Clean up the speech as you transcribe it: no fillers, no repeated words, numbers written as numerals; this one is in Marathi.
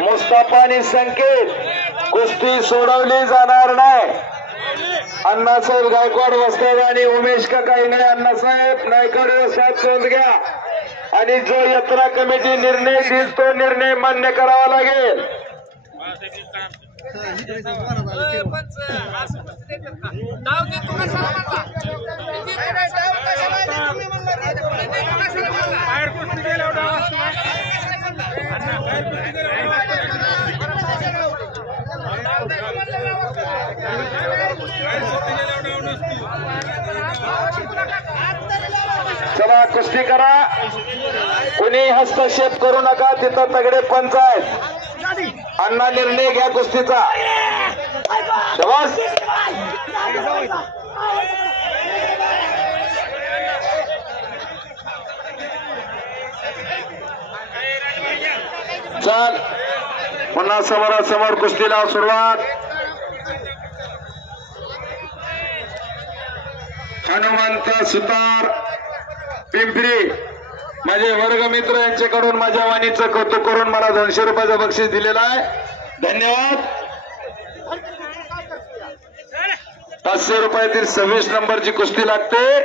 मुस्तफा आणि संकेत कुस्ती सोडवली जाणार नाही। अण्णासाहेब गायकवाड वस्ताद आणि उमेश काका इंगळे अण्णासाहेब नायकवाड साहेब सोड घ्या आणि जो यात्रा कमिटी निर्णय देईल तो निर्णय मान्य करावा लागेल। चला कुस्ती करा, कुणी हस्तक्षेप करू नका, तिथं तगडे पंच आहेत। अण्णा निर्णय घ्या कुस्तीचा। शाबास। चल पुन्हा समोरासमोर कुस्तीला सुरुवात। हनुमंत सुतार पिंपरी माझे वर्गमित्र यांच्याकडून माझ्या वाणीचं कौतुक करून मला 200 रुपयाचं बक्षीस दिलेलं आहे, धन्यवाद। 500 रुपयातील 26 नंबरची कुस्ती लागते।